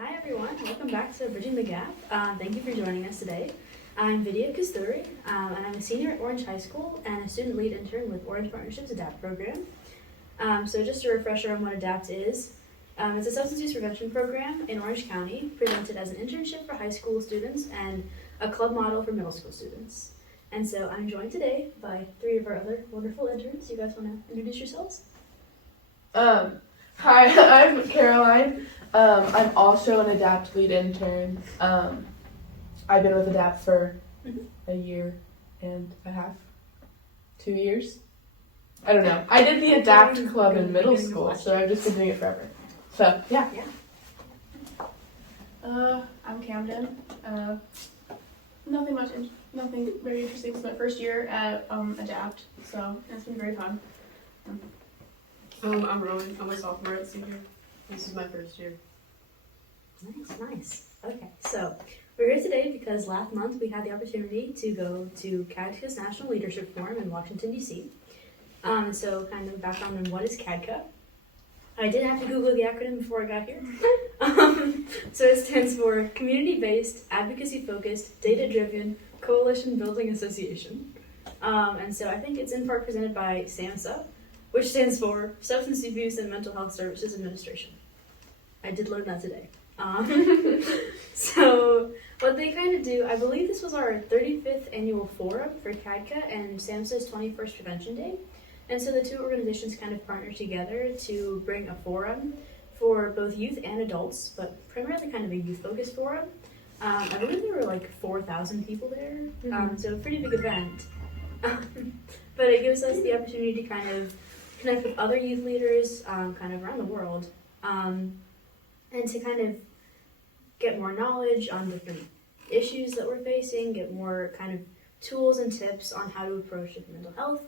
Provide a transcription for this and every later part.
hi everyone. Welcome back to Bridging the Gap. Thank you for joining us today. I'm Vidya Kasturi, and I'm a senior at Orange High School and a student lead intern with Orange Partnership's ADAPT program. So just a refresher on what ADAPT is. It's a substance use prevention program in Orange County, presented as an internship for high school students and a club model for middle school students. And so I'm joined today by three of our other wonderful interns. You guys want to introduce yourselves? Hi, I'm Caroline. I'm also an ADAPT lead intern. I've been with ADAPT for a year and a half, 2 years. I don't know. I did the ADAPT club in middle school, so I've just been doing it forever. So, yeah. I'm Camden. Nothing very interesting. It's my first year at ADAPT, so it's been very fun. I'm Rowan. I'm a sophomore at senior. This is my first year. Nice. Okay, so we're here today because last month we had the opportunity to go to CADCA National Leadership Forum in Washington, D.C. So kind of background on what is CADCA. I did have to Google the acronym before I got here. So it stands for Community-Based, Advocacy-Focused, Data-Driven, Coalition-Building Association. And so I think it's in part presented by SAMHSA, which stands for Substance Abuse and Mental Health Services Administration. I did learn that today. So what they kind of do, I believe this was our 35th annual forum for CADCA and SAMHSA's 21st Prevention Day. And so the two organizations kind of partnered together to bring a forum for both youth and adults, but primarily kind of a youth-focused forum. I believe there were like 4,000 people there, so a pretty big event. But it gives us the opportunity to kind of connect with other youth leaders kind of around the world, and to kind of get more knowledge on different issues that we're facing, get more kind of tools and tips on how to approach different mental health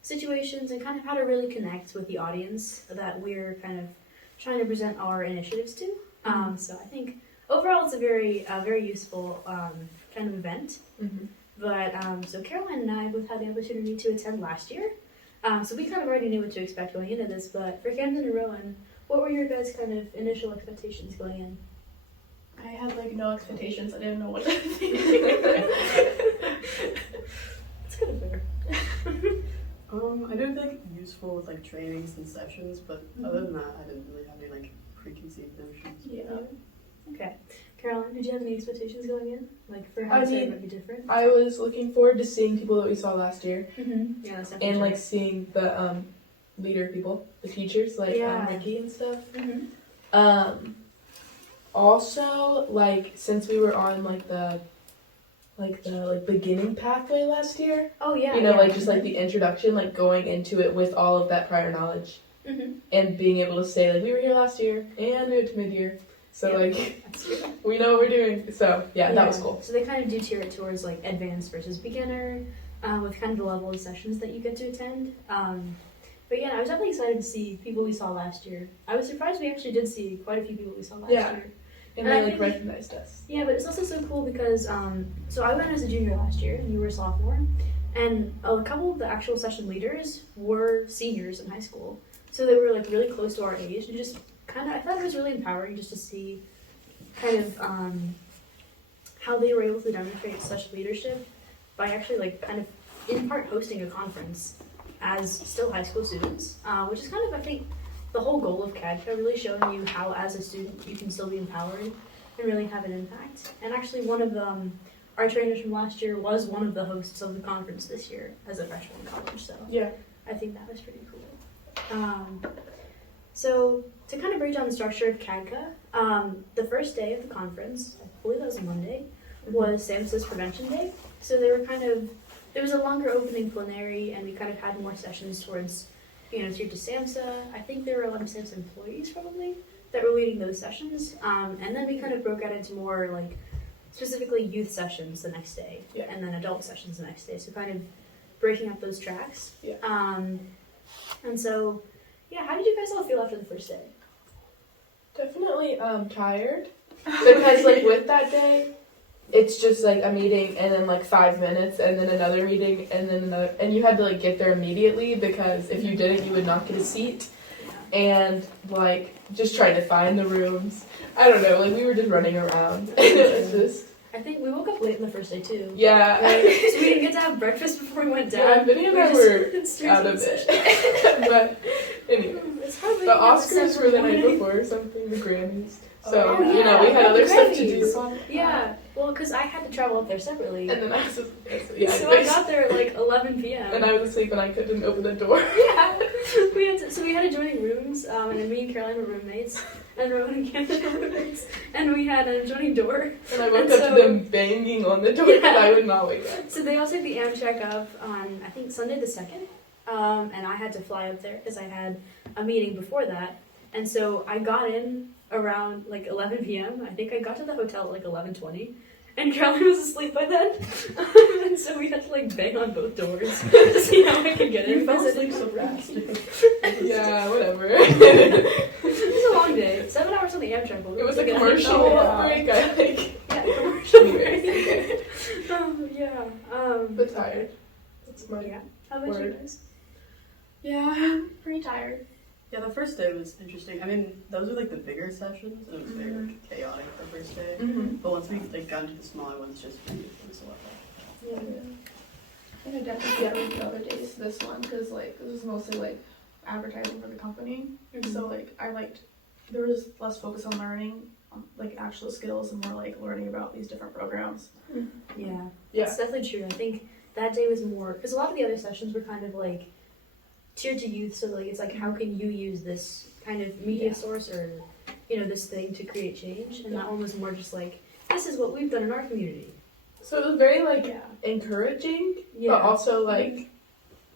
situations, and kind of how to really connect with the audience that we're kind of trying to present our initiatives to. So I think overall it's a very useful kind of event. But so Caroline and I both had the opportunity to attend last year. So we kind of already knew what to expect going into this, but for Camden and Rowan, what were your guys' kind of initial expectations going in? I had no expectations. I didn't know what to think. It's kind of fair. I do think useful with trainings and sessions, but other than that, I didn't really have any preconceived notions. Yeah. Okay. Caroline, did you have any expectations going in? For how it might be different? I was looking forward to seeing people that we saw last year. Yeah, that's definitely And true. seeing the leader people, the teachers, Ricky and stuff. Also, since we were on the beginning pathway last year, Oh yeah. the introduction, going into it with all of that prior knowledge, and being able to say we were here last year and we went to mid-year, so That's true. we know what we're doing. So yeah, that was cool. So they kind of do tier it towards advanced versus beginner, with kind of the level of sessions that you get to attend. But yeah, I was definitely excited to see people we saw last year. I was surprised we actually did see quite a few people we saw last year. And they recognized us. Yeah, but it's also so cool because, so I went as a junior last year, and you were a sophomore, and a couple of the actual session leaders were seniors in high school. So they were really close to our age, and just I thought it was really empowering just to see kind of how they were able to demonstrate such leadership by actually kind of in part hosting a conference as still high school students, which is kind of, I think, the whole goal of CADCA, really showing you how as a student you can still be empowered and really have an impact. And actually one of our trainers from last year was one of the hosts of the conference this year as a freshman in college, so yeah, I think that was pretty cool. So to kind of break down the structure of CADCA, the first day of the conference, I believe that was a Monday, was SAMHSA's Prevention Day. So there was a longer opening plenary, and we kind of had more sessions towards tiered to SAMHSA. I think there were a lot of SAMHSA employees probably that were leading those sessions. And then we kind of broke out into more specifically youth sessions the next day, and then adult sessions the next day. So kind of breaking up those tracks. Yeah. And so, how did you guys all feel after the first day? Definitely tired, because with that day, it's just a meeting and then 5 minutes and then another meeting and then another, and you had to get there immediately because if you didn't, you would not get a seat. and like just trying to find the rooms. I don't know, like we were just running around. It was just I think we woke up late on the first day too. yeah. Like, so we didn't get to have breakfast before we went Yeah, down. Vinny and We I just were went straight out to of the it. But anyway, It's hard the waking up at Oscars 7 were the night morning. before or something, the Grammys. Oh, So yeah. you know we had Yeah, other the stuff to Grammys. do. Yeah, well, because I had to travel up there separately. And then I was yeah, So I got there at like 11 p.m. and I was asleep and I couldn't open the door. Yeah, we had adjoining rooms, and then me and Caroline were roommates, and Rowan and Camden were roommates, and we had an adjoining door. And I woke And up so- to them banging on the door because I would not wake up. So they all took the Amtrak up on I think Sunday the 2nd, and I had to fly up there because I had a meeting before that, and so I got in around like 11 p.m. I think I got to the hotel at like 11:20. And Caroline was asleep by then, and so we had to like bang on both doors to see how I could get in. You fell because asleep so fast. Yeah, whatever. It was a long day. 7 hours on the Amtrak. But we It was were a together. commercial break. I like. Yeah, commercial Anyways, break. Yeah. But tired. That's my Yeah. How about you word. guys? Yeah, I'm pretty tired. Yeah, the first day was interesting. I mean, those were like the bigger sessions, and it was very like, chaotic the first day. Mm-hmm. But once we like got into the smaller ones, just it was a lot better. Yeah. I think I definitely get the other days this one because like this was mostly like advertising for the company. Mhm. So like I liked there was less focus on learning like actual skills and more like learning about these different programs. Yeah. Yeah. It's definitely true. I think that day was more because a lot of the other sessions were kind of like tiered to youth. So like it's like how can you use this kind of media Yeah. source or this thing to create change, and that one was more just like this is what we've done in our community. So it was very like Yeah. encouraging, Yeah. but also like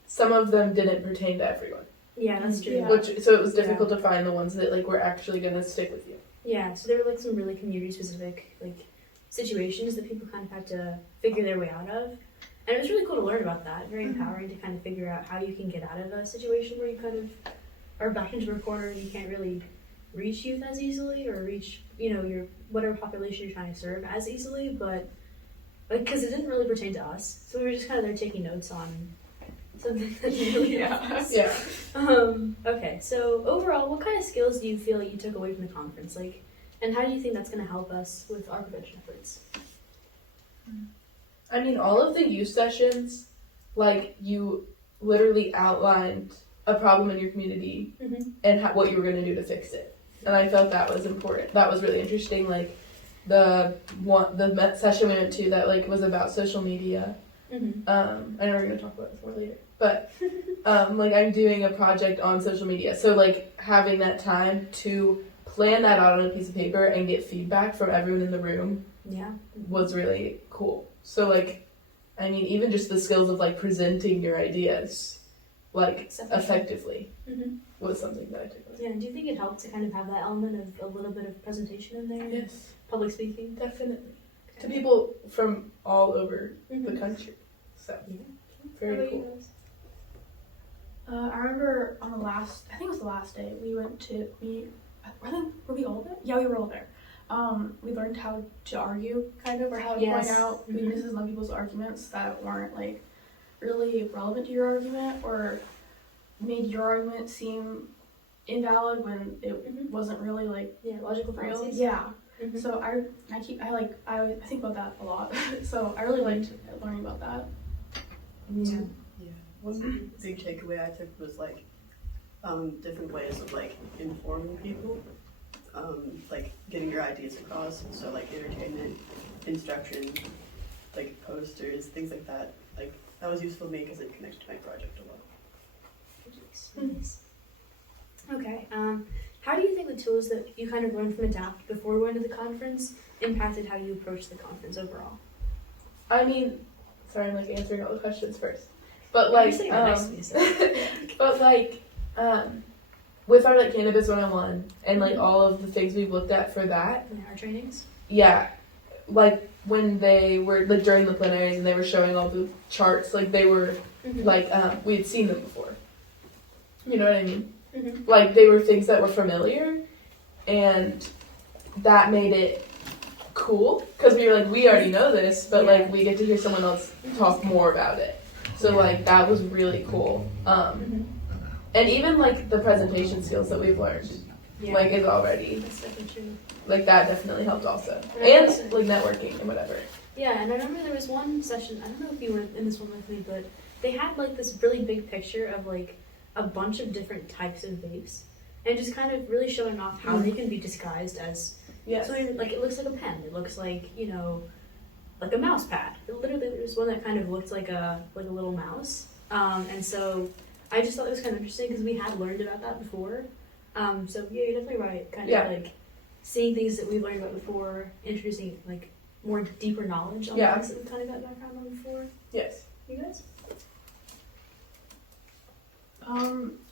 some of them didn't pertain to everyone. Yeah, that's true. Yeah. So it was difficult to find the ones that like were actually gonna stick with you. Yeah, so there were like some really community specific like situations that people kind of had to figure their way out of. And it was really cool to learn about that. Very empowering to kind of figure out how you can get out of a situation where you kind of are backed into a corner and you can't really reach youth as easily or reach, your whatever population you're trying to serve as easily, but like because it didn't really pertain to us. So we were just kind of there taking notes on something that really helped us. Yeah. Okay, so overall, what kind of skills do you feel you took away from the conference? Like, and how do you think that's going to help us with our prevention efforts? I mean, all of the youth sessions, like you literally outlined a problem in your community Mm-hmm. and what you were gonna do to fix it, and I felt that was important. That was really interesting. Like the session we went to that like was about social media. Mm-hmm. I know we're gonna talk about this more later, but like I'm doing a project on social media, so like having that time to plan that out on a piece of paper and get feedback from everyone in the room Yeah. was really cool. So like, I mean, even just the skills of like presenting your ideas, like effectively, Mm-hmm. was something that I took away. Yeah, and do you think it helped to kind of have that element of a little bit of presentation in there? Yes, Public speaking? definitely. To people from all over Mm-hmm. the country. So Yeah. very How about you cool. guys? I remember on I think it was the last day, we went to, were we all there? Yeah, we were all there. We learned how to argue, kind of, or how to Yes. point out Mhm. weaknesses in other people's arguments that weren't, like, really relevant to your argument, or made your argument seem invalid when it Mhm. wasn't really, like, Yeah, logical real. fallacies. Yeah. Mhm. So I think about that a lot. So I really liked learning about that. Yeah. Yeah. One big takeaway I took was like different ways of like informing people, like getting your ideas across. So like entertainment, instruction, like posters, things like that. Like that was useful to me because it connected to my project a lot. Nice. Okay. How do you think the tools that you kind of learned from ADAPT before we went to the conference impacted how you approached the conference overall? I mean, sorry, I'm like answering all the questions first, but You're like, sitting right next to me, so. but like, with our like Cannabis 101 and like all of the things we've looked at for that, Yeah, our trainings. yeah, like when they were like during the plenaries and they were showing all the charts, like they were Mm-hmm. like we had seen them before. You know what I mean? Mm-hmm. Like they were things that were familiar, and that made it cool because we were like, we already know this, but Yeah. like we get to hear someone else talk more about it. So Yeah. like that was really cool. Mm-hmm. And even like the presentation skills that we've learned, Yeah. like is already That's definitely true. like that definitely helped also, But I and also- like networking and whatever. Yeah, and I remember there was one session, I don't know if you were in this one with me, but they had like this really big picture of like a bunch of different types of vapes and just kind of really showing off how they can be disguised as, Yes. so like it looks like a pen, it looks like, like a mouse pad. Literally there was one that kind of looked like a little mouse. And so I just thought it was kind of interesting because we had learned about that before. So yeah, you're definitely right. Kind of like seeing things that we've learned about before, introducing like more deeper knowledge on things that we've kind of got background on before. Yes. You guys?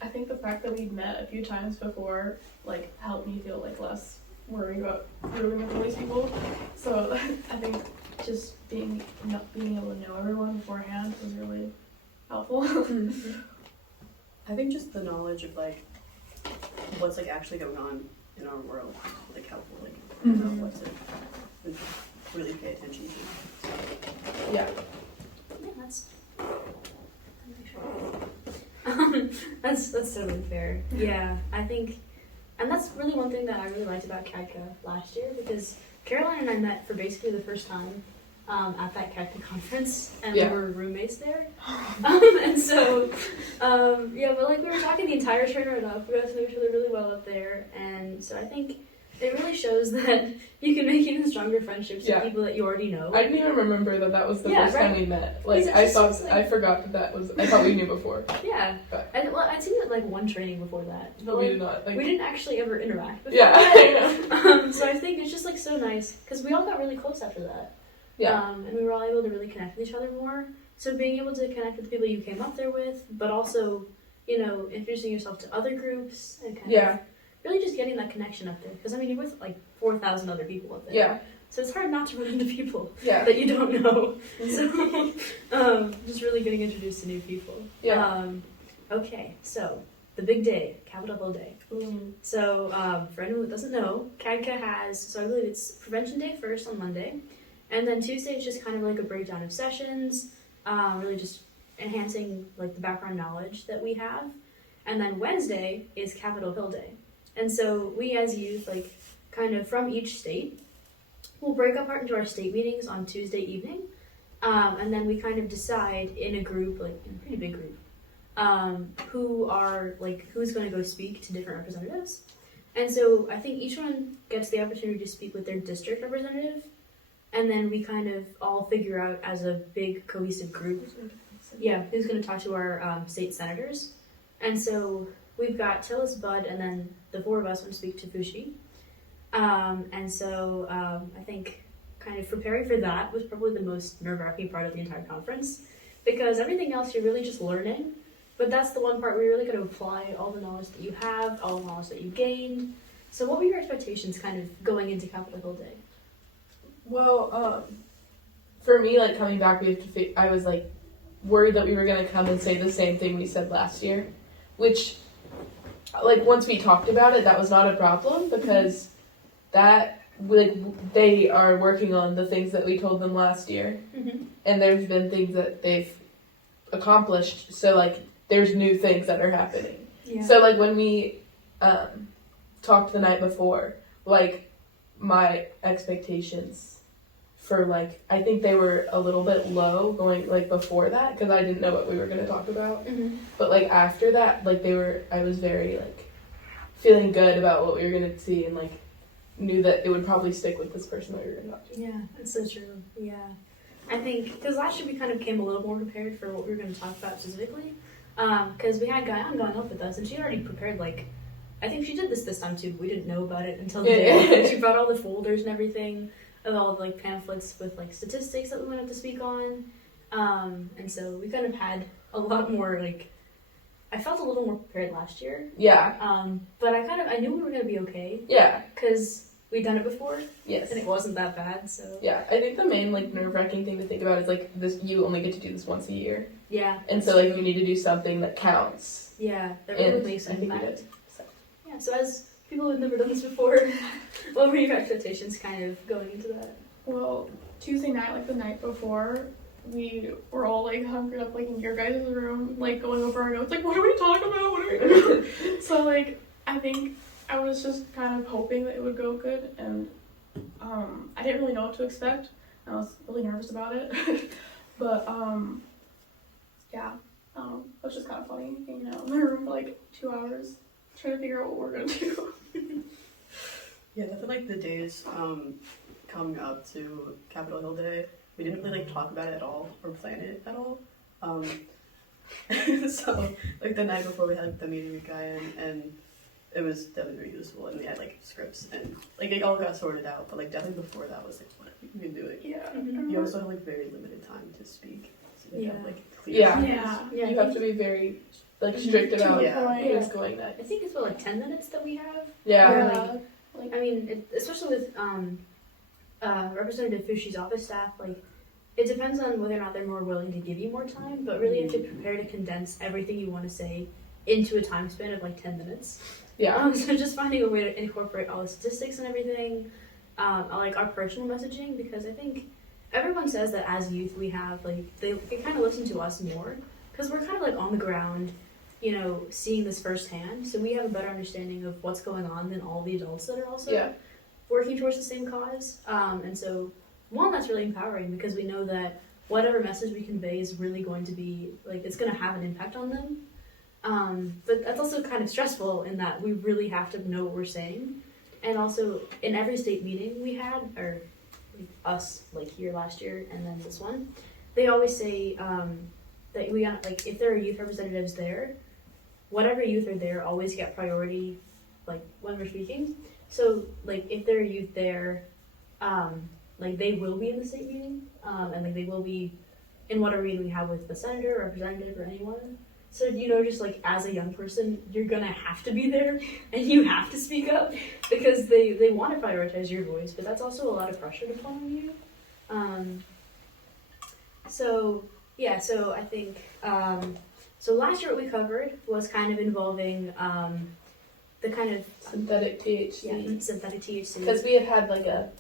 I think the fact that we'd met a few times before, like, helped me feel, like, less worried about rooming with all these people. So, I think just being able to know everyone beforehand was really helpful. I think just the knowledge of like what's like actually going on in our world, like helpful, like you know what to really pay attention to. Yeah. Yeah, that's totally fair. Yeah, I think, and that's really one thing that I really liked about CADCA last year because Caroline and I met for basically the first time at that CADCA conference, and we were roommates there. And so, but like we were talking the entire train ride up. We got to know each other really well up there, and so I think it really shows that you can make even stronger friendships with people that you already know. I didn't even remember that was the first time we met. Like I forgot that was. I thought we knew before. Yeah, but. And well, I'd seen you at like one training before that, but we did not. We didn't actually ever interact. Before Yeah. that. So I think it's just like so nice because we all got really close after that. Yeah. And we were all able to really connect with each other more. So being able to connect with the people you came up there with, but also, introducing yourself to other groups and kind of really just getting that connection up there. Because, I mean, you're with like 4,000 other people up there. Yeah. So it's hard not to run into people Yeah. that you don't know. So just really getting introduced to new people. Yeah. Okay, so the big day, Capitol Hill Day. Mm-hmm. So for anyone that doesn't know, CADCA has, so I believe it's Prevention Day first on Monday. And then Tuesday is just kind of like a breakdown of sessions, really just enhancing like the background knowledge that we have. And then Wednesday is Capitol Hill Day. And so we as youth, like kind of from each state, we'll break apart into our state meetings on Tuesday evening. And then we kind of decide in a group, like in a pretty big group, who's going to go speak to different representatives. And so I think each one gets the opportunity to speak with their district representative. And then we kind of all figure out as a big cohesive group, who's going to talk to our state senators. And so we've got Tillis, Bud, and then the four of us want to speak to Fushi. And so I think kind of preparing for that was probably the most nerve-wracking part of the entire conference because everything else you're really just learning, but that's the one part where you're really going to apply all the knowledge that you have, all the knowledge that you gained. So what were your expectations kind of going into Capitol Hill Day? Well, for me, like coming back, I was like worried that we were gonna come and say the same thing we said last year, which, like once we talked about it, that was not a problem because that they are working on the things that we told them last year, and there's been things that they've accomplished. So like there's new things that are happening. Yeah. So like when we talked the night before, like my expectations for like I think they were a little bit low going like before that because I didn't know what we were going to talk about. But like after that, like I was very like feeling good about what we were going to see and like knew that it would probably stick with this person that we were going to talk to. Yeah, that's so true. Yeah, I think because last year we kind of came a little more prepared for what we were going to talk about specifically because we had Guyan going up with us and she already prepared like I think she did this time too. But we didn't know about it until the day. She brought all the folders and everything of all the like pamphlets with like statistics that we wanted to speak on, and so we kind of had a lot more like I felt a little more prepared last year. Yeah. But I knew we were gonna be okay. Yeah. Because we'd done it before. Yes. And it wasn't that bad. So. Yeah, I think the main like nerve-wracking thing to think about is like this: you only get to do this once a year. Yeah. And so like you need to do something that counts. Yeah, that really makes an impact. I think we did. So. Yeah. So as people who've never done this before, what were your expectations kind of going into that? Well, Tuesday night, like the night before, we were all like hunkered up like in your guys' room, like going over our notes, like what are we talking about? What are we doing? So like I think I was just kind of hoping that it would go good, and I didn't really know what to expect. I was really nervous about it, but yeah, it was just kind of funny hanging out in my room for like 2 hours trying to figure out what we're gonna do. Yeah, I feel like the days coming up to Capitol Hill Day, we didn't really like talk about it at all or plan it at all. So like the night before we had like, the meeting with Guy and it was definitely very useful, and we had like scripts and like it all got sorted out. But like definitely before that was like what have you been doing? Yeah. You also have like very limited time to speak, so you have like clear. Yeah. Yeah. You have to be very like strict about Yeah. things going next. I think it's like 10 minutes that we have. Yeah. Like, I mean, especially with Representative Fushi's office staff, like, it depends on whether or not they're more willing to give you more time, but really you have to prepare to condense everything you want to say into a time span of like 10 minutes. Yeah. So just finding a way to incorporate all the statistics and everything, like our personal messaging, because I think everyone says that as youth we have, like, they kind of listen to us more, because we're kind of like on the ground, you know, seeing this firsthand, so we have a better understanding of what's going on than all the adults that are also working towards the same cause. And so, one, that's really empowering because we know that whatever message we convey is really going to be, like, it's going to have an impact on them. But that's also kind of stressful in that we really have to know what we're saying. And also, in every state meeting we had, or like, us, like here last year and then this one, they always say that we got, like, if there are youth representatives there, whatever youth are there always get priority, like, when we're speaking. So, like, if there are youth there, like, they will be in the state meeting, and, like, they will be in whatever meeting we have with the senator, representative, or anyone. So, you know, just, like, as a young person, you're gonna have to be there, and you have to speak up, because they want to prioritize your voice, but that's also a lot of pressure to put on you. So I think, so last year what we covered was kind of involving the kind of Synthetic THC. Yeah, synthetic THC. Because we had like a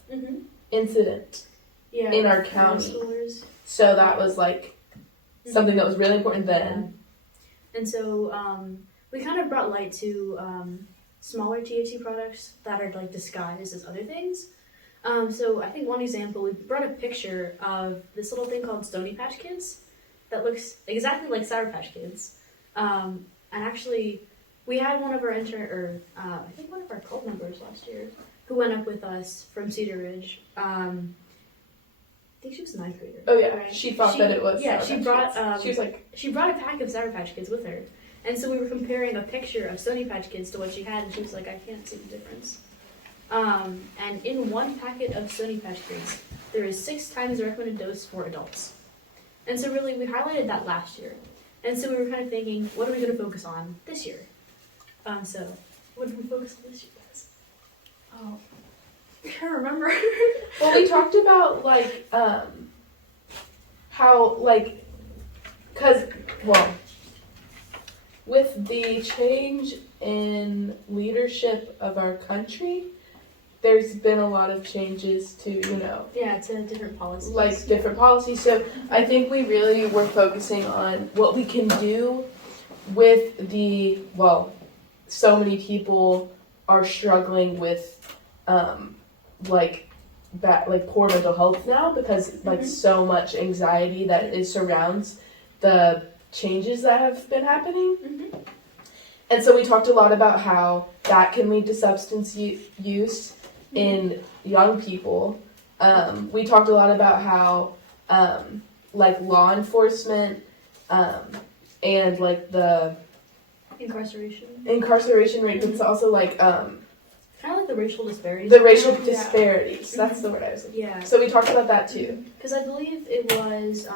incident Yeah, in our middle county. schoolers. So that was like something that was really important then. Yeah. And so we kind of brought light to smaller THC products that are like disguised as other things. So I think one example, we brought a picture of this little thing called Stony Patch Kids that looks exactly like Sour Patch Kids. And actually, we had one of our I think one of our cult members last year who went up with us from Cedar Ridge. I think she was a 9th grader. Oh yeah, right? she thought that it was. Yeah, Sour she Patch brought. Kids. She was like, she brought a pack of Sour Patch Kids with her, and so we were comparing a picture of Stony Patch Kids to what she had, and she was like, "I can't see the difference." And in one packet of Stony Patch Kids, there is 6 times the recommended dose for adults. And so really, we highlighted that last year, and so we were kind of thinking, what are we going to focus on this year? So what did we focus on this year, guys? Oh, I can't remember. well, we talked about like how like, with the change in leadership of our country, there's been a lot of changes to, Yeah, to different policies. like different policies. So I think we really were focusing on what we can do with so many people are struggling with poor mental health now because like so much anxiety that surrounds the changes that have been happening. And so we talked a lot about how that can lead to substance use in young people. We talked a lot about how law enforcement and like the incarceration rate, but it's also like kind of like the racial disparities. the racial disparities. That's the word I was looking Yeah. for. So we talked about that too. Because I believe it was,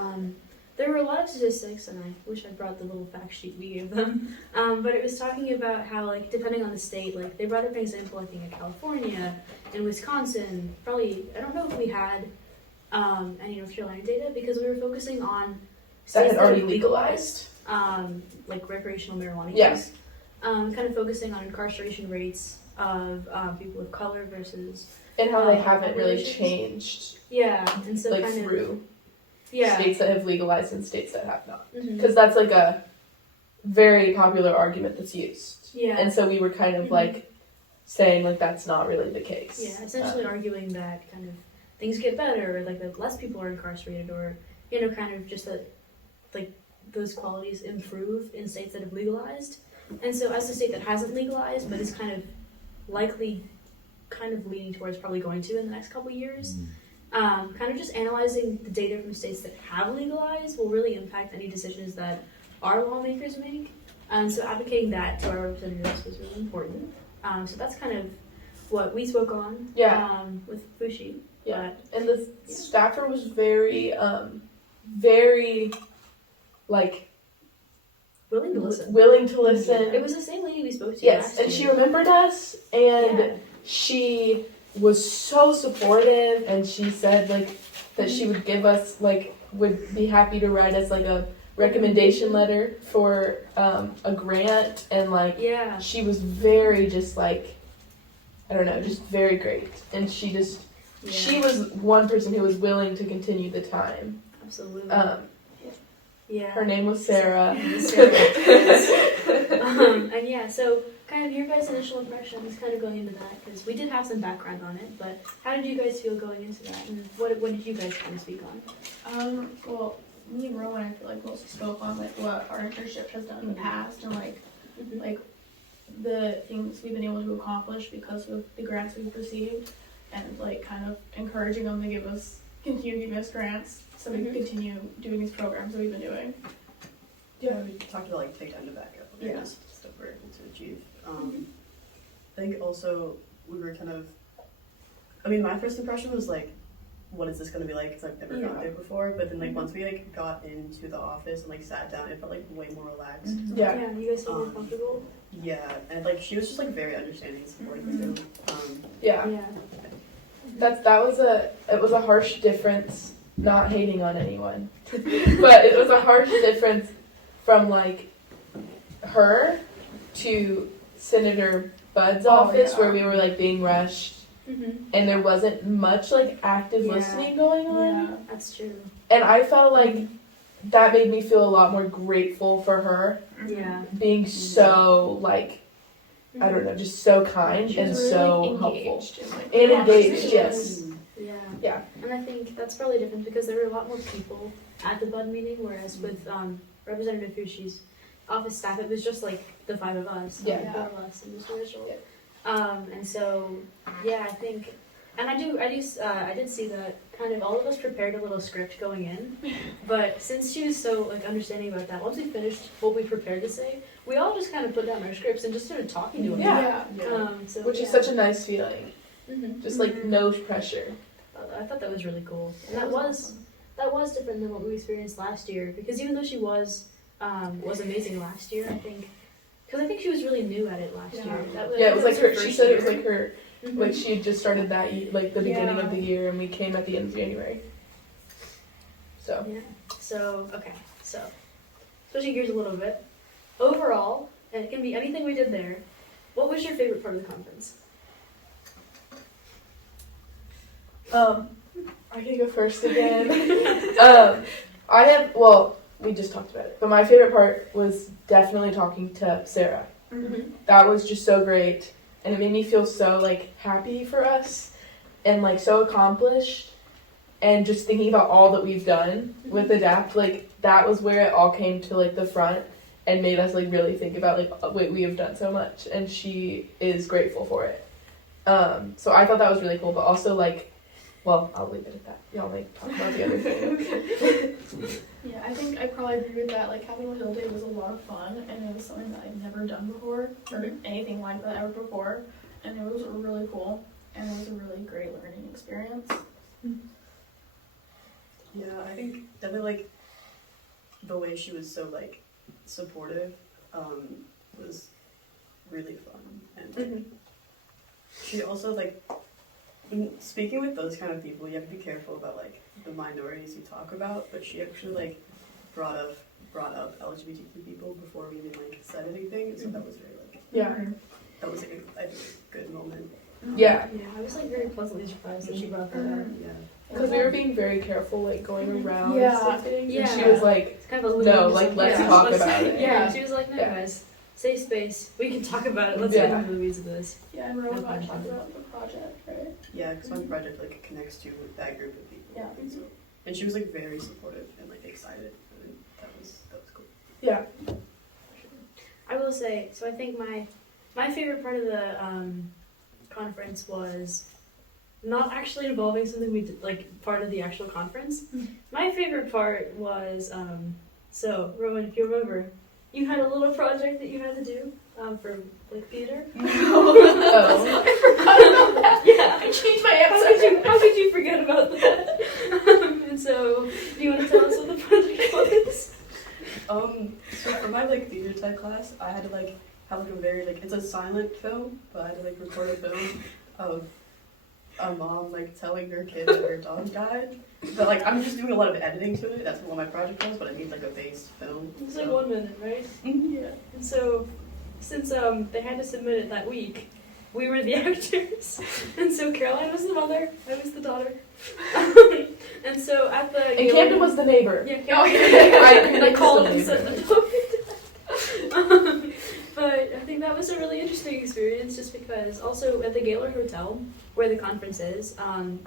there were a lot of statistics, and I wish I brought the little fact sheet we gave them, but it was talking about how, like, depending on the state, like, they brought up an example, I think, in California, in Wisconsin, probably, I don't know if we had any North Carolina data, because we were focusing on That states had already legalized. like recreational marijuana Yeah. use, kind of focusing on incarceration rates of people of color versus And how they haven't really populations. changed and so like kind of through. Yeah. states that have legalized and states that have not. Mhm. Because that's like a very popular argument that's used. Yeah. And so we were kind of Mhm. like saying like that's not really the case. Yeah, essentially arguing that kind of things get better, or like that less people are incarcerated, or kind of just that like those qualities improve in states that have legalized. And so as a state that hasn't legalized but is kind of likely kind of leaning towards probably going to in the next couple years, kind of just analyzing the data from states that have legalized will really impact any decisions that our lawmakers make. So advocating that to our representatives was really important. So that's kind of what we spoke on with Fushi. Yeah. And the staffer was very, very like Willing to listen. willing to listen. It was the same lady we spoke to Yes, last and year. she remembered us, and Yeah. she was so supportive, and she said like that she would give us like would be happy to write us like a recommendation letter for a grant, and like Yeah. she was very just like I don't know, just very great, and she was one person who was willing to continue the time. Absolutely. Yeah. Her name was Sarah. And yeah, so kind of your guys' initial impressions, kind of going into that, because we did have some background on it, but how did you guys feel going into that, and what did you guys kind of speak on? Well, me and Rowan, I feel like mostly spoke on like what our internship has done in the past, and like the things we've been able to accomplish because of the grants we've received, and like kind of encouraging them to continue giving us grants so we can continue doing these programs that we've been doing. Yeah, we talked about like take time to back up and stuff we're able to achieve. I think also we were kind of, I mean, my first impression was like, what is this going to be like? Because I've never gone there before. But then like once we like got into the office and like sat down, it felt like way more relaxed. Yeah. Yeah, you guys feel more comfortable? Yeah, and like she was just like very understanding and supportive too. Yeah. It was a harsh difference, not hating on anyone, but it was a harsh difference from like her to Senator Budd's office where we were like being rushed and there wasn't much like active listening going on. Yeah, that's true. And I felt like that made me feel a lot more grateful for her Yeah. being so like I don't know, just so kind She and was really, so like, helpful. engaged in, like, And the engaged, conversations. yes. Yeah. Yeah. And I think that's probably different because there were a lot more people at the Bud meeting, whereas with Representative Fushi's office staff, it was just like the five of us, more or less, in Mr. Mitchell. And so, yeah, I think, and I did see that kind of all of us prepared a little script going in, but since she was so like understanding about that, once we finished what we prepared to say, we all just kind of put down our scripts and just started talking to Yeah. them. So, Which is such a nice feeling. Just like no pressure. I thought that was really cool, and that was different than what we experienced last year. Because even though she was amazing last year, I think she was really new at it last year. It was like her. first She said year. it was like her. Like she had just started that like the beginning of the year, and we came at the end of January. So. Yeah. So okay. So switching gears a little bit. Overall, and it can be anything we did there. What was your favorite part of the conference? I can go first again. We just talked about it, but my favorite part was definitely talking to Sarah. That was just so great, and it made me feel so like happy for us, and like so accomplished, and just thinking about all that we've done with Adapt, like that was where it all came to like the front, and made us like really think about like wait, we have done so much, and she is grateful for it. So I thought that was really cool, but also like. Well, I'll leave it at that. Y'all like talk about the other thing. Yeah, I think I probably agree with that. Like Capitol Hill Day was a lot of fun, and it was something that I'd never done before, or anything like that ever before, and it was really cool, and it was a really great learning experience. Yeah, I think definitely like the way she was so like supportive was really fun, and she also like. When speaking with those kind of people, you have to be careful about like the minorities you talk about. But she actually like brought up LGBTQ people before we even like said anything. So that was very like that was like I think a good moment. Yeah. I was like very pleasantly surprised that she brought that up. Because we were being very careful, like going around Yeah. things. Yeah. And she was like, It's kind of a no, loose- like let's Yeah. talk about it. Yeah, she was like, no, Yeah. guys, safe space. We can talk about it. Let's Yeah. get into the weeds of this. Yeah, and we're all No about to talk pun about the project, right? Yeah, because my project like connects to that group of people. Yeah. And, so, and she was like very supportive and like excited, and that was cool. Yeah. I will say, so I think my favorite part of the conference was not actually involving something we did, like part of the actual conference. My favorite part was, so Rowan, if you remember, you had a little project that you had to do for like theater. Oh. I forgot about that. Yeah. I changed my How answer. could you forget about that? And so, do you want to tell us what the project was? So for my like theater type class, I had to like have like a very like it's a silent film, but I had to like record a film of a mom like telling her kid that her dog died. But like I'm just doing a lot of editing to it. That's what my project was, but I need like a base film. It's like 1 minute, right? Yeah. And so, since they had to submit it that week, we were the actors. And so Caroline was the mother, I was the daughter. And so at the And Camden was the neighbor. yeah, Oh, Caroline, I I called still and said neighbor. the dog. But I think that was a really interesting experience, just because also at the Gaylord Hotel, where the conference is, kind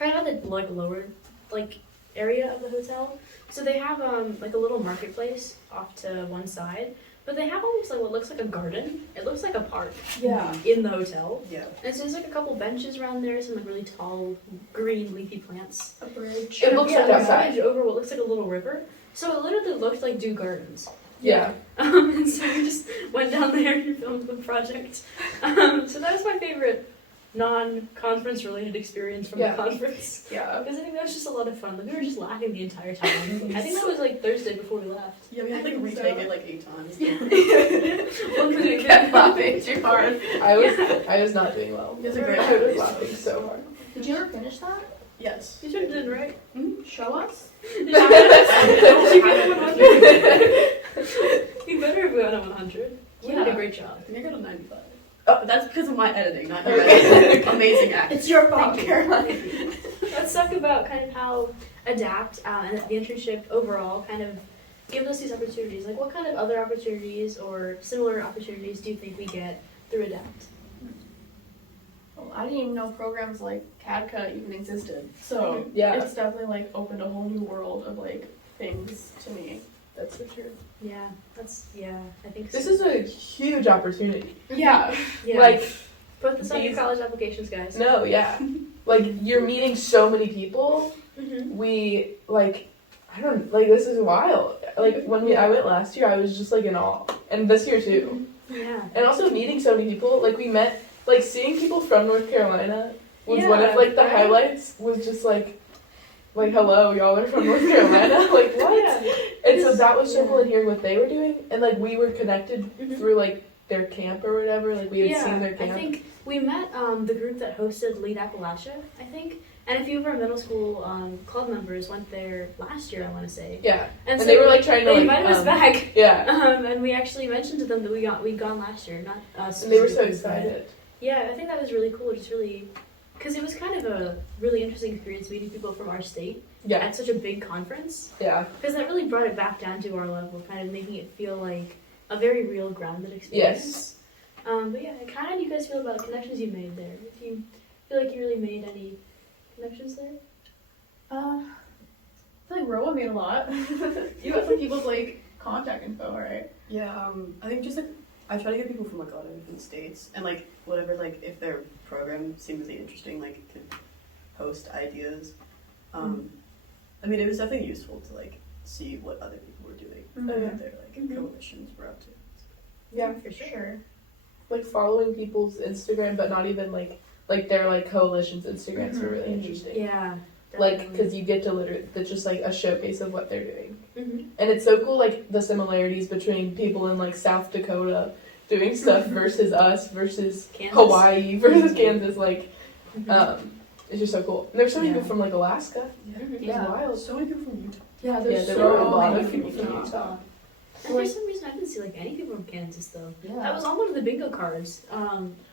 of at the like lower like area of the hotel. So they have like a little marketplace off to one side, but they have almost like what looks like a garden. It looks like a park Yeah. in the hotel. Yeah. And so there's like a couple benches around there, some like really tall green leafy plants. A bridge. It looks yeah, like a outside. bridge over what looks like a little river. So it literally looked like Dew Gardens. Yeah. And so we just went down there and filmed the project. So that was my favorite non-conference related experience from Yeah. the conference. Yeah. Because I think that was just a lot of fun. Like, we were just laughing the entire time. I think that was like Thursday before we left. Yeah, we had to like retake it like 8 times. One could have Kept laughing too hard. I was not doing well. It was a great I was laughing so hard. Did you ever finish that? Yes. You sure did, right? Show us. Did you get a 100? You better have gotten a 100. You did a great job. I think I got a 95. Oh. But that's because of my editing, not your Okay. editing. Amazing act. It's your fault, Thank you. Caroline. Let's talk about kind of how ADAPT and the internship overall kind of gives us these opportunities. Like, what kind of other opportunities or similar opportunities do you think we get through ADAPT? Well, I didn't even know programs like CADCA even existed. So Yeah. it's definitely like opened a whole new world of like things to me. That's for sure. Yeah, I think This so. is a huge opportunity. Yeah. Yeah. Like, put this on your these- college applications, guys. no, yeah. Like, you're meeting so many people. Mm-hmm. We, like, I don't, like, this is wild. Like, when I went last year, I was just, like, in awe. And this year, too. Yeah. And also meeting so many people. Like, we met, like, seeing people from North Carolina was one Yeah, of, like, the right? highlights. Was just, like, hello, y'all are from North Carolina? Like, what? Yeah. And so that was so Yeah. cool in hearing what they were doing. And, like, we were connected Mhm. through, like, their camp or whatever. Like, we had seen their camp. I think we met the group that hosted Lead Appalachia, I think. And a few of our middle school club members went there last year, I want to say. Yeah. And so they were, like, trying to, they like, invited us back. Yeah. And we actually mentioned to them that we'd gone last year, not us. And they were so specifically, but- excited. Yeah, I think that was really cool. Just really, because it was kind of a really interesting experience meeting people from our state Yeah. at such a big conference. Yeah. Because that really brought it back down to our level, kind of making it feel like a very real, grounded experience. Yes. But yeah, how do you guys feel about the connections you made there? If you feel like you really made any connections there? I feel like Roa made a lot. You got some people's like contact info, right? Yeah, I think just like I try to get people from like a lot of different states and like whatever like if their program seems really interesting, like can host ideas. I mean, it was definitely useful to like see what other people were doing, Oh, yeah. what their like coalitions were up to. Yeah. For sure. Like following people's Instagram, but not even like their like coalition's Instagrams were really interesting. Yeah. Like, because you get to literally, that's just like a showcase of what they're doing. Mm-hmm. And it's so cool, like the similarities between people in like South Dakota doing stuff versus us versus Kansas. Hawaii versus Kansas. Like, Mhm. it's just so cool. And there's so many Yeah. people from like Alaska. Mhm. It's Yeah. wild. So many people from Utah. Yeah, Yeah, there's there so were a lot many of people from Utah. And for some reason, I didn't see like any people from Kansas though. Yeah. That was on one of the bingo cards.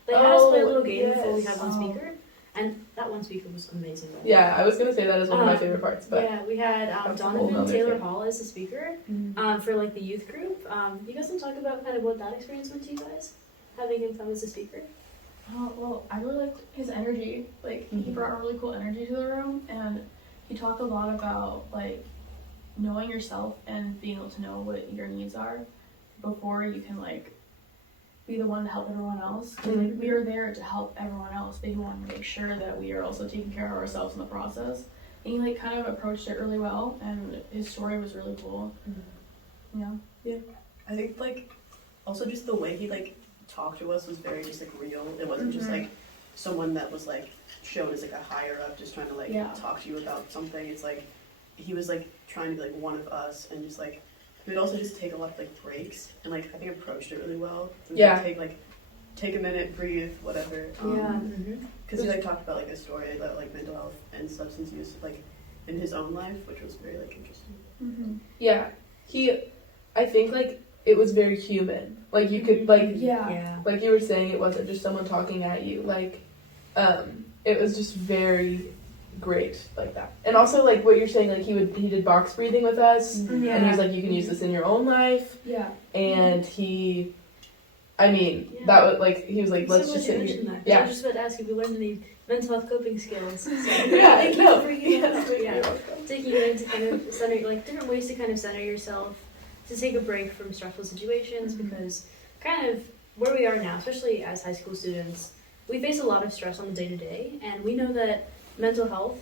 They had us play a little game before we yes. had one speaker, And that one speaker was amazing. Right? Yeah, I was gonna say that is one of my favorite parts, but yeah, we had that's a whole Donovan nother Taylor thing. Hall as the speaker Mhm. for like the youth group. You guys want to talk about kind of what that experience meant to you guys, having him come as a speaker? Oh, well, I really liked his energy. Like, he Mhm. brought a really cool energy to the room, and he talked a lot about, like, knowing yourself and being able to know what your needs are before you can, like, be the one to help everyone else. 'Cause, like, we are there to help everyone else, but you want to make sure that we are also taking care of ourselves in the process. And he, like, kind of approached it really well, and his story was really cool. Mhm. Yeah. I think like also just the way he like talked to us was very just like real. It wasn't just like someone that was like shown as like a higher up just trying to like Yeah. talk to you about something. It's like he was like trying to be like one of us and just like he would also just take a lot of like breaks and like I think approached it really well. He would, Yeah. take a minute, breathe, whatever. Mm-hmm. Because he like talked about like a story about like mental health and substance use like in his own life, which was very like interesting. Mm-hmm. Yeah, I think like it was very human. Like you could like Yeah. like you were saying, it wasn't just someone talking at you. Like, it was just very great like that. And also like what you're saying, like he did box breathing with us, and he was like, you can use this in your own life. Yeah. And I mean, Yeah. that was like he was like, let's so just glad sit you here. mentioned that. Yeah. I was just about to ask if you learned any mental health coping skills. So, Yeah, thank no. you for bringing that up. You're Yeah. welcome. Taking you into kind of center, like different ways to kind of center yourself, to take a break from stressful situations, because kind of where we are now, especially as high school students, we face a lot of stress on the day to day, and we know that mental health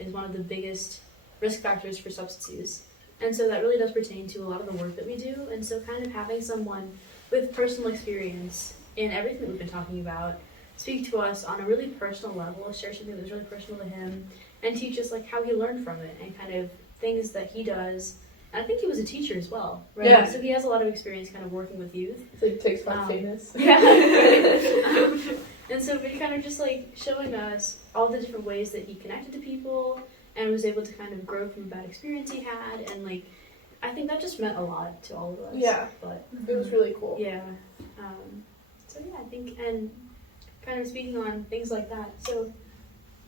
is one of the biggest risk factors for substance use. And so that really does pertain to a lot of the work that we do. And so kind of having someone with personal experience in everything that we've been talking about speak to us on a really personal level, share something that was really personal to him, and teach us like how he learned from it and kind of things that he does. And I think he was a teacher as well, right? Yeah. So he has a lot of experience kind of working with youth. It's like TikTok famous. Yeah. And so he kind of just like showing us all the different ways that he connected to people and was able to kind of grow from a bad experience he had, and like I think that just meant a lot to all of us. Yeah. But It was really cool. yeah. So yeah, I think, and kind of speaking on things like that. So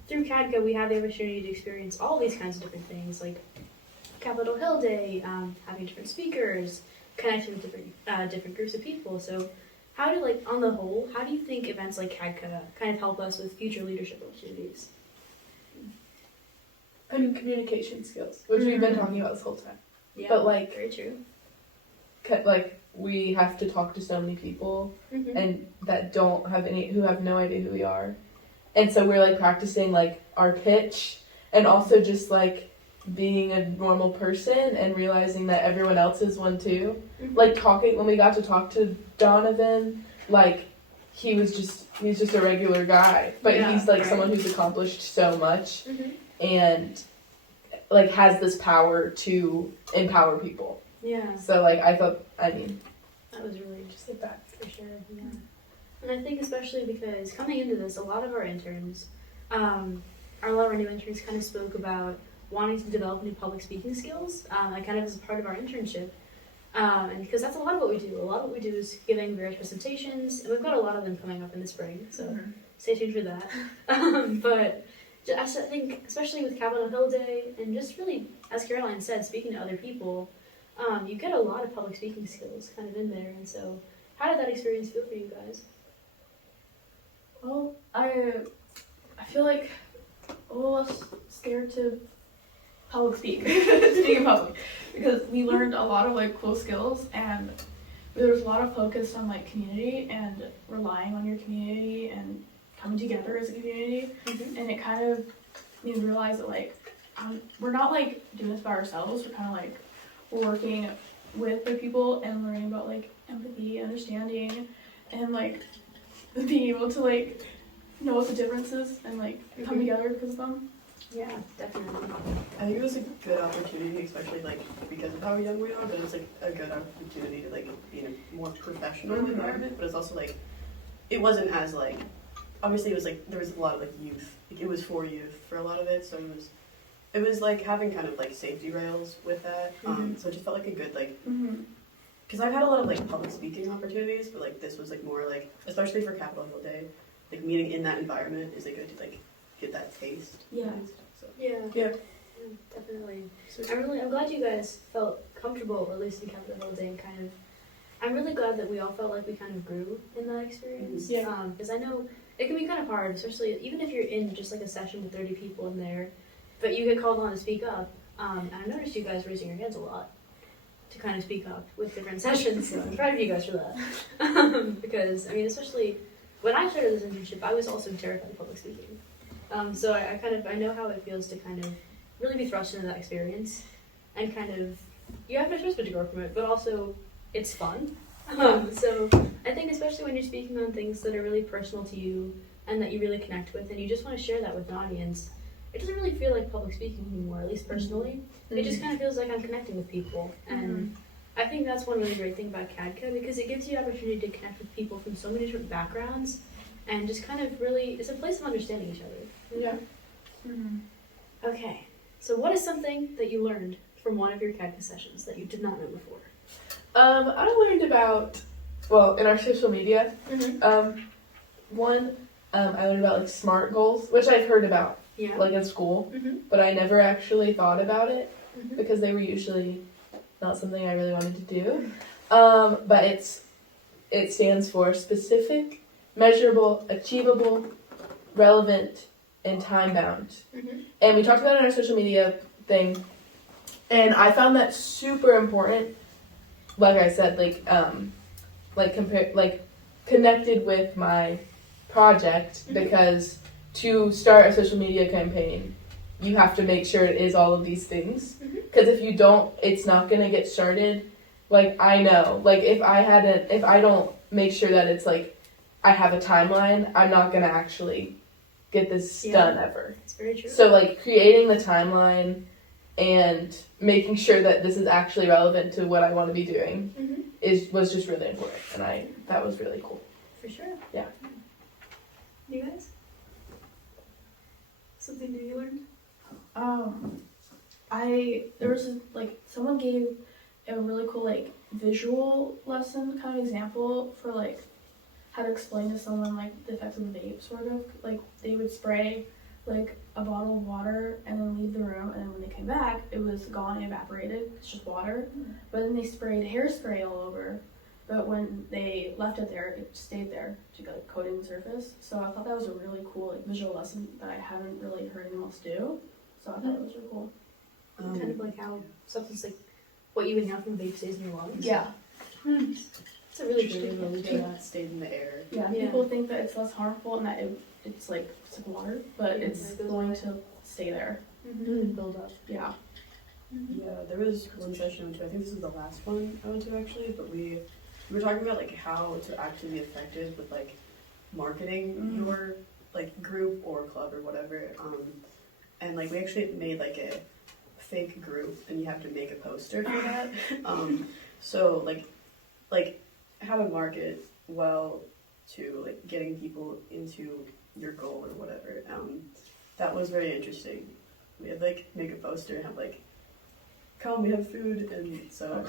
through CADCA, we have the opportunity to experience all these kinds of different things, like Capitol Hill Day, having different speakers, connecting with different groups of people. So how do, like, on the whole, how do you think events like CADCA kind of help us with future leadership opportunities? I mean, communication skills, which we've been talking about this whole time. Yeah, But, like, very true. Like we have to talk to so many people Mm-hmm. and that who have no idea who we are, and so we're like practicing like our pitch and also just like being a normal person and realizing that everyone else is one too. Mhm. Like when we got to talk to Donovan, like he's just a regular guy, but Yeah, he's like right. someone who's accomplished so much Mhm. and like has this power to empower people. Yeah, So like I mean that was really just like that. for sure. Yeah, and I think especially because coming into this, a lot of our interns, a lot of our new interns kind of spoke about wanting to develop new public speaking skills, like kind of as a part of our internship. And because that's a lot of what we do. A lot of what we do is giving various presentations, and we've got a lot of them coming up in the spring, so stay tuned for that. But I think, especially with Capitol Hill Day, and just really, as Caroline said, speaking to other people, you get a lot of public speaking skills kind of in there. And so, how did that experience feel for you guys? Well, I feel like a little less scared to public speak, speak in public, because we learned a lot of like cool skills, and there was a lot of focus on like community and relying on your community and coming together as a community, and it kind of made me realize that like we're not like doing this by ourselves. We're kind of like working with the people and learning about like empathy, understanding, and like being able to like know what the difference is and like come together because of them. Yeah, definitely. I think it was a good opportunity, especially like because of how young we are, but it was like a good opportunity to like be in a more professional environment, but it's also like it wasn't as like obviously it was like there was a lot of like youth. Like, it was for youth for a lot of it, so it was like having kind of like safety rails with that. So it just felt like a good like because I've had a lot of like public speaking opportunities, but like this was like more like especially for Capitol Hill Day, like meeting in that environment is like good to like get that taste. Yeah. So. Yeah, definitely. I'm glad you guys felt comfortable, or at least in Capitol Hill Day, and kind of. I'm really glad that we all felt like we kind of grew in that experience. Yeah. Because I know it can be kind of hard, especially even if you're in just like a session with 30 people in there, but you get called on to speak up. And I noticed you guys raising your hands a lot to kind of speak up with different sessions. So I'm proud of you guys for that. Because I mean, especially when I started this internship, I was also terrified of public speaking. So I know how it feels to kind of really be thrust into that experience, and kind of you have no choice but to grow from it, but also it's fun. So I think especially when you're speaking on things that are really personal to you and that you really connect with, and you just want to share that with an audience, it doesn't really feel like public speaking anymore, at least personally. It just kind of feels like I'm connecting with people, and I think that's one really great thing about CADCA, because it gives you the opportunity to connect with people from so many different backgrounds, and just kind of really, it's a place of understanding each other. Yeah. Okay, so what is something that you learned from one of your CADCA sessions that you did not know before? I learned about, well, in our social media, one, I learned about like SMART goals, which I've heard about Yeah. like in school, Mm-hmm. but I never actually thought about it Mm-hmm. because they were usually not something I really wanted to do. But it stands for specific, measurable, achievable, relevant, and time bound. Mm-hmm. And we talked about it in our social media thing, and I found that super important. Like I said, connected with my project, because to start a social media campaign, you have to make sure it is all of these things. Because if you don't, it's not gonna get started. Like, I know, like if I don't make sure that it's like I have a timeline, I'm not gonna actually get this done ever. That's very true. So like creating the timeline and making sure that this is actually relevant to what I want to be doing was just really important, and that was really cool. For sure. Yeah. You guys? Something new you learned? There was someone gave a really cool visual lesson kind of example for how to explain to someone the effects of vape, sort of. They would spray a bottle of water and then leave the room, and then when they came back it was gone and evaporated. It's just water. But then they sprayed hairspray all over, but when they left it there, it stayed there to coating the surface. So I thought that was a really cool visual lesson that I haven't really heard anyone else do. So I thought it was really cool. Kind of like how substance what you inhale from vape stays in your lungs. Yeah. It's a really good way to do that. Stayed in the air. Yeah, people think that it's less harmful and that it's like water, but it's going to stay there. And build up. Yeah. Yeah, there was one session I went to, I think this is the last one I went to actually, but we were talking about how to actually be effective with marketing your group or club or whatever. And we actually made a fake group, and you have to make a poster for that. So how to market well to getting people into your goal or whatever. That was very interesting. We had make a poster and have come, we have food, and so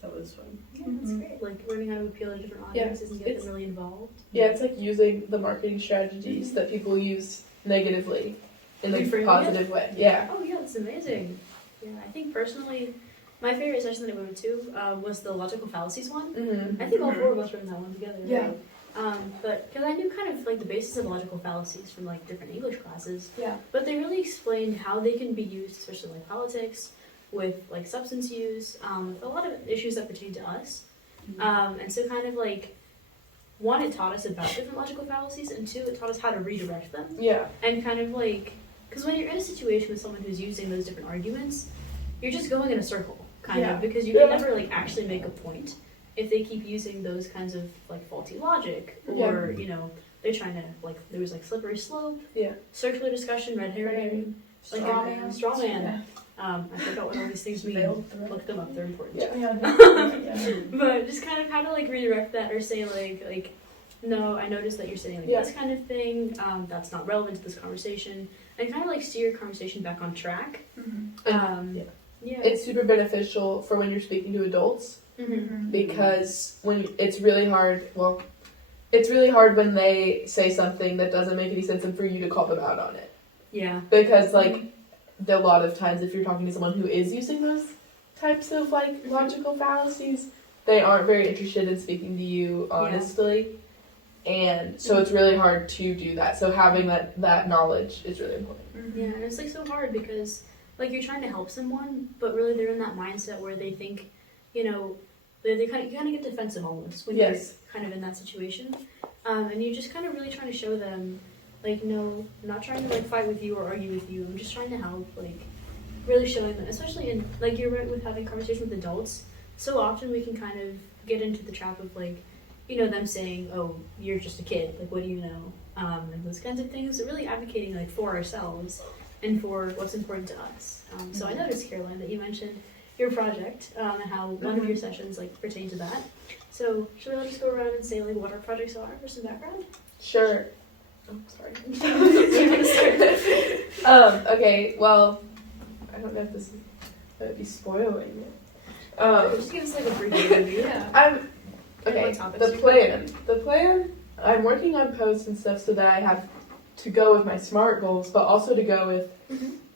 that was fun. Yeah, that's great. Learning how to appeal to different audiences and get them really involved. Yeah, it's using the marketing strategies that people use negatively in a positive way. Yeah. Oh yeah, that's amazing. Yeah, I think personally, my favorite session that we went to was the logical fallacies one. Mm-hmm. I think all four of us were in that one together. Yeah. Right? But because I knew kind of the basis of logical fallacies from different English classes. Yeah. But they really explained how they can be used, especially politics, with substance use, with a lot of issues that pertain to us. And so kind of one, it taught us about different logical fallacies, and two, it taught us how to redirect them. Yeah. And kind of because when you're in a situation with someone who's using those different arguments, you're just going in a circle, kind of, because you can never actually make a point if they keep using those kinds of faulty logic, or they're trying to there was slippery slope, circular discussion, red herring, straw man. Yeah. I forgot what all these things mean. Look them up; they're important. Yeah. But just kind of how to redirect that, or say no, I noticed that you're saying this kind of thing. That's not relevant to this conversation, and kind of steer your conversation back on track. Yeah. It's super beneficial for when you're speaking to adults, because it's really hard. Well, it's really hard when they say something that doesn't make any sense and for you to call them out on it. Yeah. Because, like, a lot of times if you're talking to someone who is using those types of, like, logical fallacies, they aren't very interested in speaking to you honestly. And so it's really hard to do that. So having that knowledge is really important. Yeah, and it's like so hard because like you're trying to help someone, but really they're in that mindset where they think, you know, they kind of get defensive almost when you're kind of in that situation, and you're just kind of really trying to show them, like, no, I'm not trying to like fight with you or argue with you. I'm just trying to help, like, really showing them, especially in like you're right with having conversation with adults. So often we can kind of get into the trap of like, you know, them saying, oh, you're just a kid, like, what do you know? And those kinds of things. So really advocating, like, for ourselves and for what's important to us. So I noticed, Caroline, that you mentioned your project and how one of your sessions, like, pertained to that. So should we just go around and say, like, what our projects are for some background? Sure. Oh, sorry. Okay, well, I don't know if this would be spoiling it. Just give us, like, a brief overview. Yeah. Okay, the plan, I'm working on posts and stuff so that I have to go with my SMART goals, but also to go with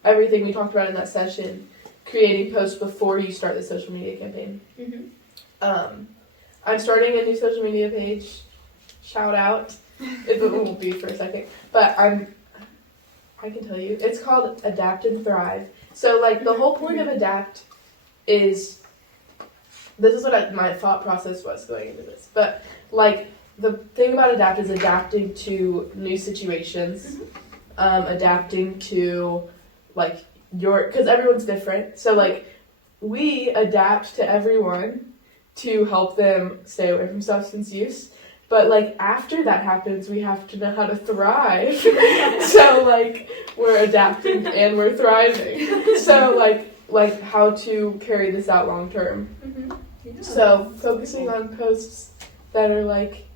everything we talked about in that session, creating posts before you start the social media campaign. I'm starting a new social media page, shout out, it won't be for a second, but I can tell you, it's called Adapt and Thrive. So, like, the whole point of Adapt is, this is what my thought process was going into this. But, like, the thing about Adapt is adapting to new situations, adapting to, like, because everyone's different. So, like, we adapt to everyone to help them stay away from substance use. But, like, after that happens, we have to know how to thrive. So, like, we're adapting and we're thriving. So, like how to carry this out long term. So, focusing on posts that are, like,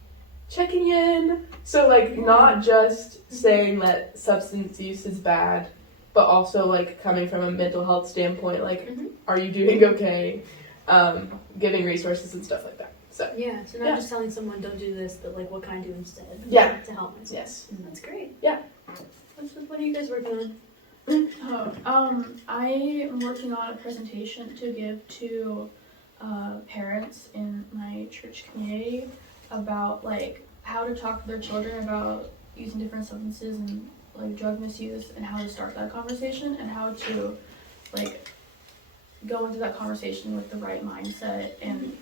checking in. So, like, not just saying that substance use is bad, but also, like, coming from a mental health standpoint, like, are you doing okay? Giving resources and stuff like that. So so not just telling someone don't do this, but, like, what can I do instead? Yeah. To help myself. Yes. That's great. Yeah. What are you guys working on? I am working on a presentation to give to parents in my church community about, like, how to talk to their children about using different substances and, like, drug misuse, and how to start that conversation and how to, like, go into that conversation with the right mindset and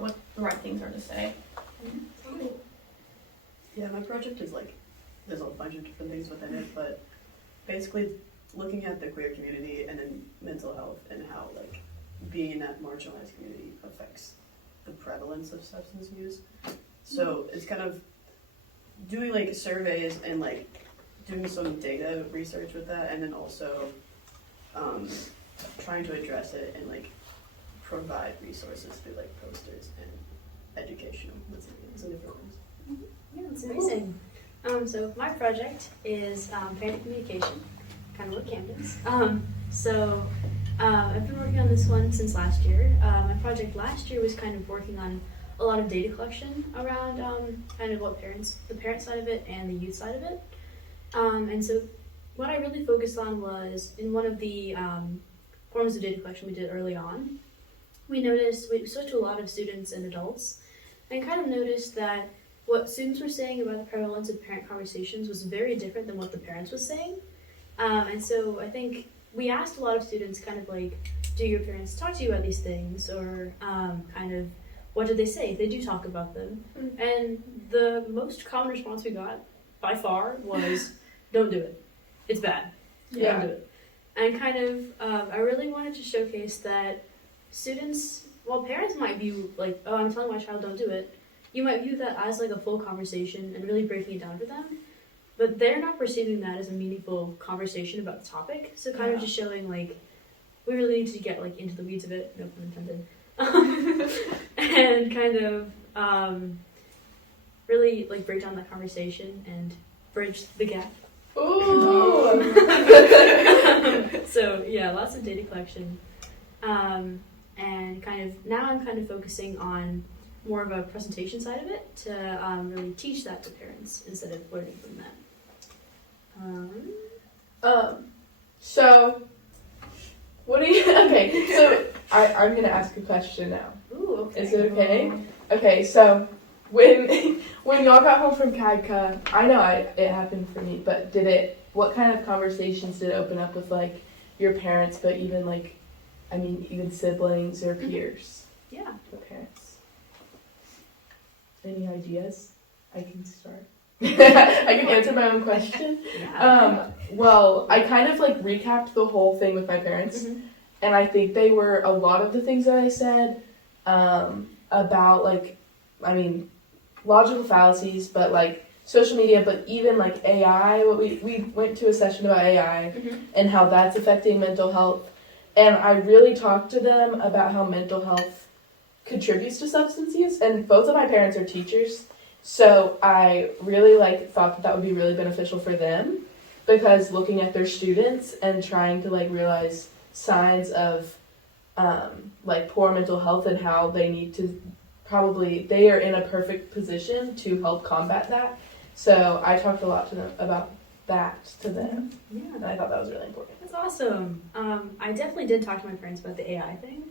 what the right things are to say. Yeah, my project is like, there's a bunch of different things within it, but basically looking at the queer community and then mental health and how, like, being in that marginalized community affects the prevalence of substance use. So it's kind of doing, like, surveys and, like, doing some data research with that, and then also trying to address it and, like, provide resources through, like, posters and educational materials and different ones. Yeah, that's amazing. So my project is parent communication, kind of like Camden's. I've been working on this one since last year. My project last year was kind of working on a lot of data collection around kind of the parent side of it and the youth side of it. And so what I really focused on was in one of the forms of data collection we did early on, we spoke to a lot of students and adults and kind of noticed that what students were saying about the prevalence of parent conversations was very different than what the parents was saying. And so I think we asked a lot of students kind of like, do your parents talk to you about these things? Or kind of, what did they say if they do talk about them? And the most common response we got, by far, was, don't do it. It's bad. Don't do it. And kind of, I really wanted to showcase that students, while parents might view, like, oh, I'm telling my child don't do it, you might view that as, like, a full conversation and really breaking it down for them. But they're not perceiving that as a meaningful conversation about the topic. So kind of just showing, like, we really need to get, like, into the weeds of it, no pun intended. And kind of really, like, break down that conversation and bridge the gap. Ooh! So, yeah, lots of data collection. And kind of, now I'm kind of focusing on more of a presentation side of it to really teach that to parents instead of learning from them. So, what do you, okay, so I'm gonna ask a question now. Ooh, okay. Is it okay? Okay, so when y'all got home from CADCA, I know it happened for me, but what kind of conversations did it open up with like your parents, but even like, I mean, even siblings or peers? Yeah. Or parents. Any ideas? I can start. I can answer my own question. Yeah. Well, I kind of like recapped the whole thing with my parents, and I think they were a lot of the things that I said about like, I mean, logical fallacies, but like social media, but even like AI. We went to a session about AI and how that's affecting mental health, and I really talked to them about how mental health contributes to substance use, and both of my parents are teachers. So I really like thought that would be really beneficial for them, because looking at their students and trying to like realize signs of like poor mental health and how they need to they are in a perfect position to help combat that. So I talked a lot to them about that to them. Yeah. And I thought that was really important. That's awesome. I definitely did talk to my parents about the AI thing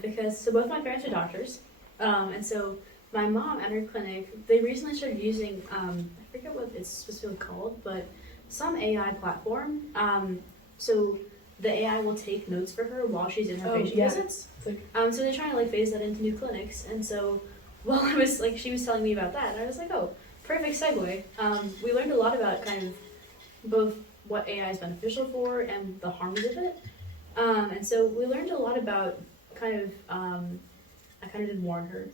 because both my parents are doctors, and so my mom at her clinic, they recently started using, I forget what it's specifically called, but some AI platform. So the AI will take notes for her while she's in her patient visits. So they're trying to like phase that into new clinics. And so while I was like, she was telling me about that, and I was like, oh, perfect segue. We learned a lot about kind of both what AI is beneficial for and the harms of it. And so we learned a lot about kind of, I kind of did warn her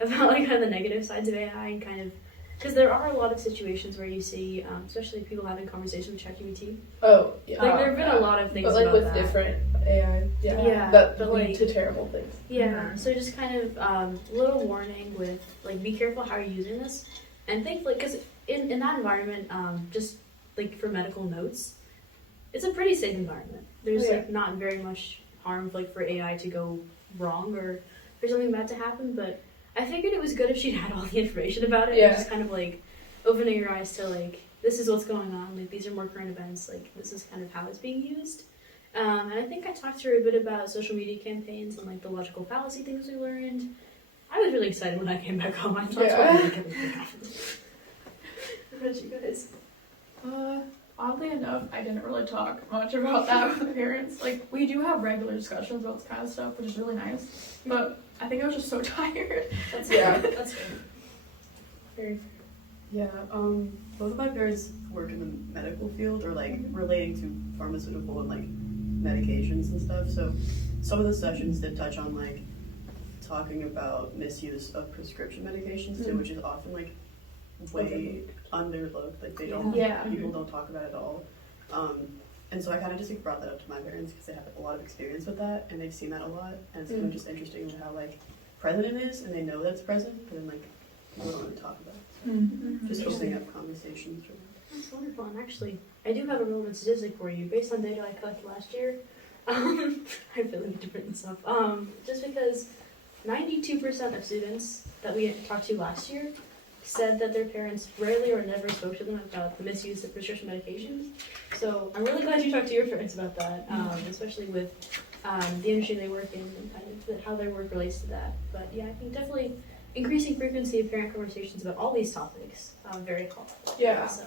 about like kind of the negative sides of AI and kind of, because there are a lot of situations where you see, especially people having conversations with ChatGPT. Oh, yeah. Like there have been a lot of things but like about with that. different AI, Yeah, that but, lead like, to terrible things. Yeah, so just kind of little warning with like be careful how you're using this, and thankfully, because in that environment, just like for medical notes, it's a pretty safe environment. There's like not very much harm like for AI to go wrong or for something bad to happen, but I figured it was good if she'd had all the information about it and just kind of like opening your eyes to like this is what's going on, like these are more current events, like this is kind of how it's being used. And I think I talked to her a bit about social media campaigns and like the logical fallacy things we learned. I was really excited when I came back home. I thought everything happened. What about you guys? Oddly enough, I didn't really talk much about that with my parents. Like, we do have regular discussions about this kind of stuff, which is really nice. But I think I was just so tired. That's That's fair. Very Yeah, both of my parents work in the medical field or like relating to pharmaceutical and like medications and stuff. So some of the sessions did touch on like talking about misuse of prescription medications too, which is often like way underlooked. Like they don't, people don't talk about it at all. And so I kind of just like brought that up to my parents because they have a lot of experience with that and they've seen that a lot. And it's kind of just interesting how like present it is and they know that's present, but then like people don't want to talk about it. Just opening up conversations. That's wonderful. And actually, I do have a relevant statistic for you based on data I collected last year. I feel like different stuff. Just because 92% of students that we talked to last year said that their parents rarely or never spoke to them about the misuse of prescription medications. So I'm really glad you talked to your parents about that, especially with the industry they work in and kind of how their work relates to that. But yeah, I think definitely increasing frequency of parent conversations about all these topics, very helpful. Yeah. So,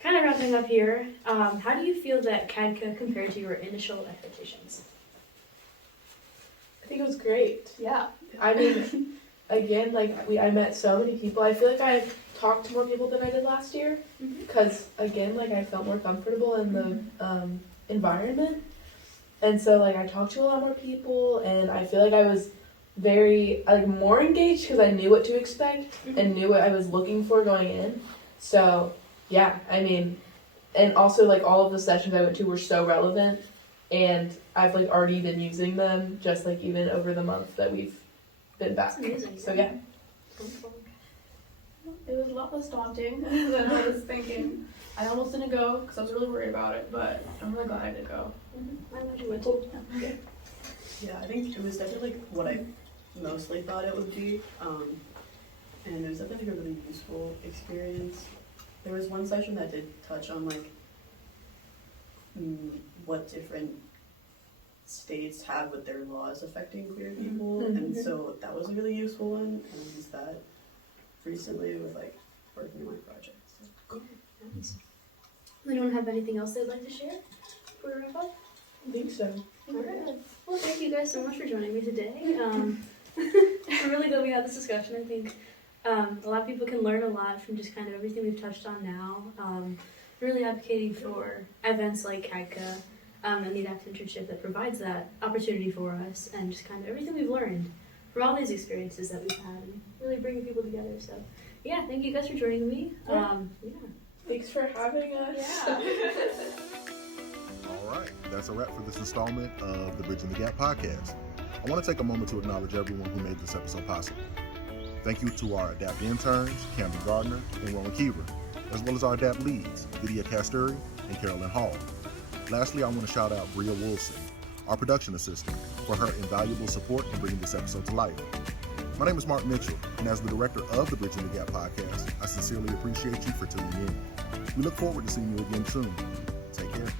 kind of wrapping up here, how do you feel that CADCA compared to your initial expectations? I think it was great. Yeah. I mean, again, like I met so many people. I feel like I talked to more people than I did last year because again, like I felt more comfortable in the environment, and so like I talked to a lot more people, and I feel like I was very like more engaged because I knew what to expect and knew what I was looking for going in. So yeah, I mean, and also like all of the sessions I went to were so relevant, and I've like already been using them just like even over the month that we've been back. That's amazing. So yeah. It was a lot less daunting than I was thinking. I almost didn't go because I was really worried about it, but I'm really glad I did go. I imagine you went to. Yeah, I think it was definitely like what I mostly thought it would be. And it was definitely a really useful experience. There was one session that did touch on like what different states have with their laws affecting queer people, and so that was a really useful one. And I used that recently with like working on my project. So. Cool. Nice. Does anyone have anything else they'd like to share before we wrap up? I think so. Alright. Well, thank you guys so much for joining me today. I'm really glad we had this discussion. I think a lot of people can learn a lot from just kind of everything we've touched on now. Really advocating for events like CADCA and the ADAPT internship that provides that opportunity for us, and just kind of everything we've learned from all these experiences that we've had, and really bringing people together. So, yeah, thank you guys for joining me. Thanks for having us. Yeah. All right, that's a wrap for this installment of the Bridging the Gap podcast. I want to take a moment to acknowledge everyone who made this episode possible. Thank you to our ADAPT interns, Camden Gardner and Rowan Kiever, as well as our ADAPT leads, Lydia Casturi and Carolyn Hall. Lastly, I want to shout out Bria Wilson, our production assistant, for her invaluable support in bringing this episode to life. My name is Mark Mitchell, and as the director of the Bridging the Gap podcast, I sincerely appreciate you for tuning in. We look forward to seeing you again soon. Take care.